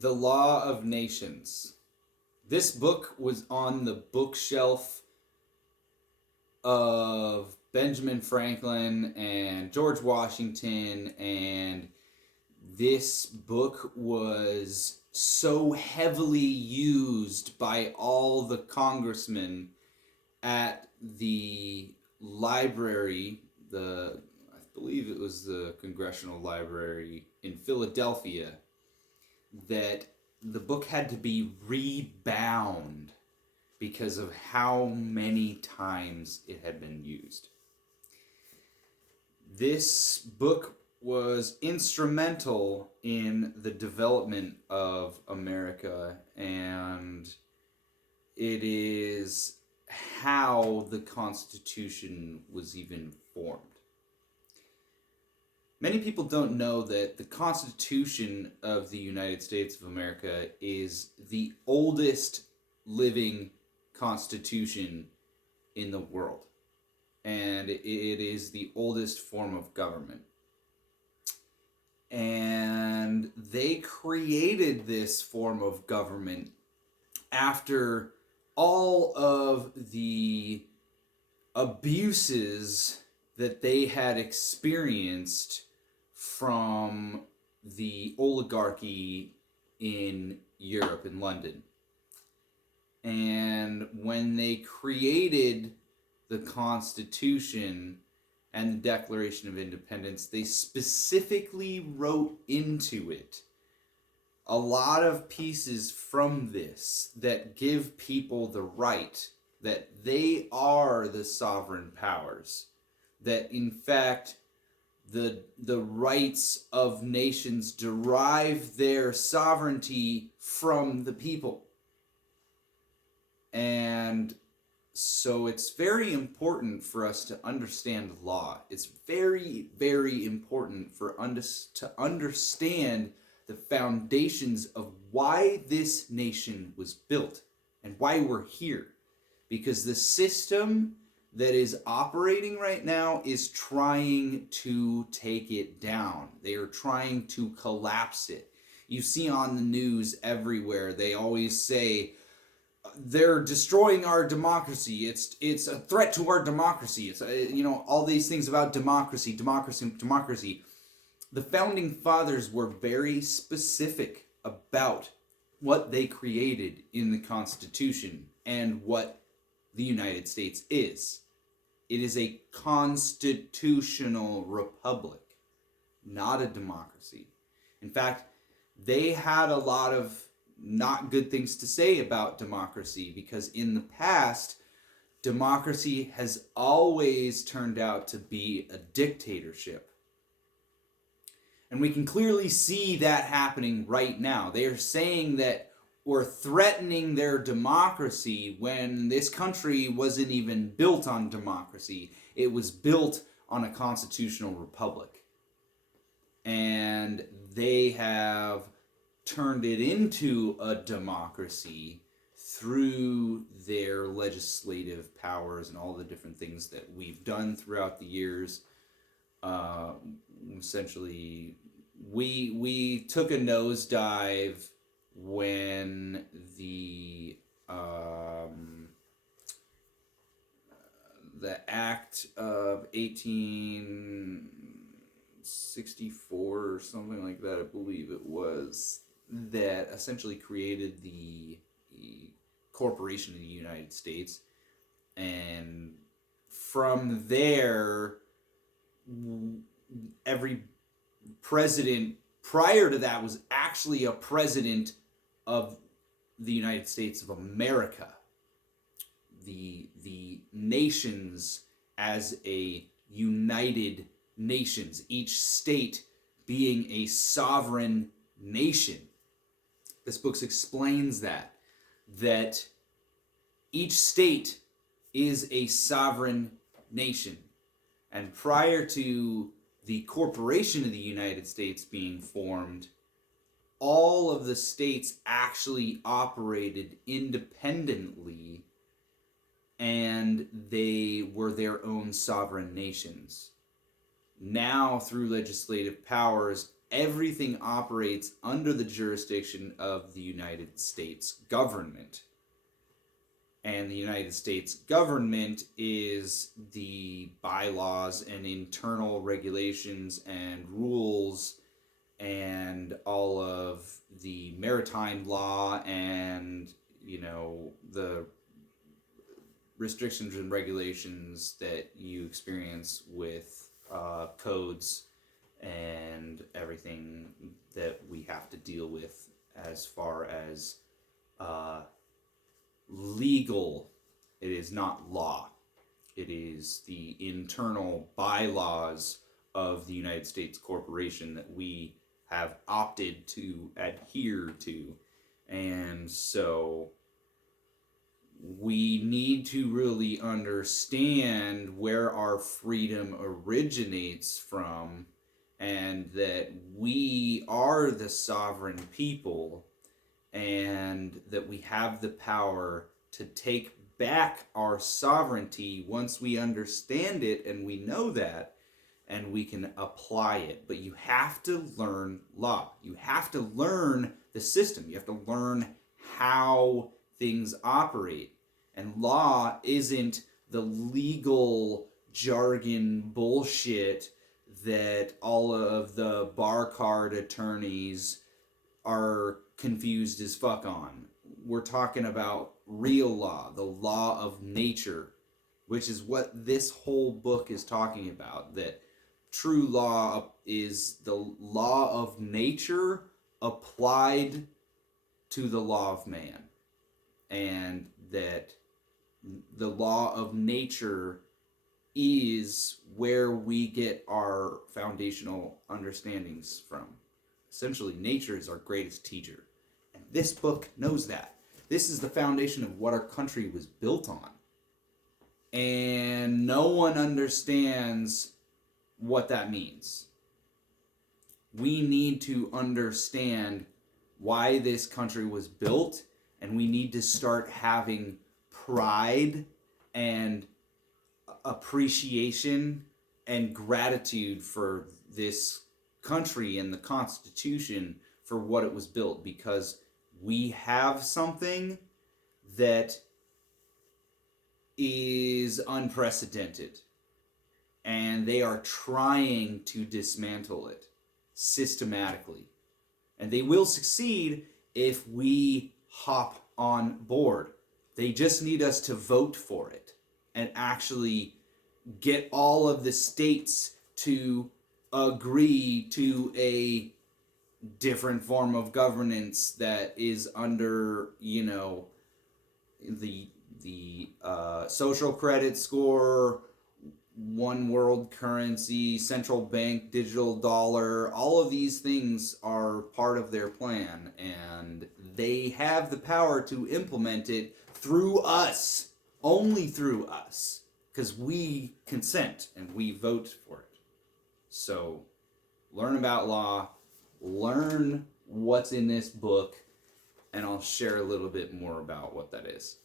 The Law of Nations. This book was on the bookshelf of Benjamin Franklin and George Washington, and this book was so heavily used by all the congressmen at the library, I believe it was the Congressional Library in Philadelphia, that the book had to be rebound because of how many times it had been used. This book was instrumental in the development of America, and it is how the Constitution was even formed. Many people don't know that the Constitution of the United States of America is the oldest living constitution in the world, and it is the oldest form of government. And they created this form of government after all of the abuses that they had experienced from the oligarchy in Europe, in London. And when they created the Constitution and the Declaration of Independence, they specifically wrote into it a lot of pieces from this that give people the right that they are the sovereign powers, that in fact the rights of nations derive their sovereignty from the people. And so it's very important for us to understand law. It's very, very important for to understand the foundations of why this nation was built and why we're here. Because the system that is operating right now is trying to take it down. They are trying to collapse it. You see on the news everywhere, they always say, they're destroying our democracy. It's a threat to our democracy. It's all these things about democracy. The founding fathers were very specific about what they created in the Constitution and what the United States is. It is a constitutional republic, not a democracy. In fact, they had a lot of not good things to say about democracy, because in the past, democracy has always turned out to be a dictatorship. And we can clearly see that happening right now. They are saying that we're threatening their democracy when this country wasn't even built on democracy. It was built on a constitutional republic. And they have turned it into a democracy through their legislative powers and all the different things that we've done throughout the years. Essentially, we took a nosedive when the Act of 1864 or something like that, I believe it was, that essentially created the Corporation of the United States. And from there, every president prior to that was actually a president of the United States of America. The nations as a united nations, each state being a sovereign nation. This book explains that each state is a sovereign nation. And prior to the Corporation of the United States being formed, all of the states actually operated independently, and they were their own sovereign nations. Now, through legislative powers, everything operates under the jurisdiction of the United States government. And the United States government is the bylaws and internal regulations and rules and all of the maritime law and, the restrictions and regulations that you experience with codes and everything that we have to deal with as far as legal. It is not law. It is the internal bylaws of the United States corporation that we have opted to adhere to. And so we need to really understand where our freedom originates from, and that we are the sovereign people, and that we have the power to take back our sovereignty once we understand it and we know that, and we can apply it. But you have to learn law. You have to learn the system. You have to learn how things operate. And law isn't the legal jargon bullshit that all of the bar card attorneys are confused as fuck on. We're talking about real law, the law of nature, which is what this whole book is talking about. That true law is the law of nature applied to the law of man. And that the law of nature is where we get our foundational understandings from. Essentially, nature is our greatest teacher. And this book knows that. This is the foundation of what our country was built on. And no one understands what that means. We need to understand why this country was built, and we need to start having pride and appreciation and gratitude for this country and the Constitution for what it was built, because we have something that is unprecedented, and they are trying to dismantle it systematically, and they will succeed if we hop on board. They just need us to vote for it and actually get all of the states to agree to a different form of governance that is under, the social credit score, one world currency, central bank, digital dollar. All of these things are part of their plan, and they have the power to implement it through us, only through us, because we consent and we vote for it. So learn about law, learn what's in this book, and I'll share a little bit more about what that is.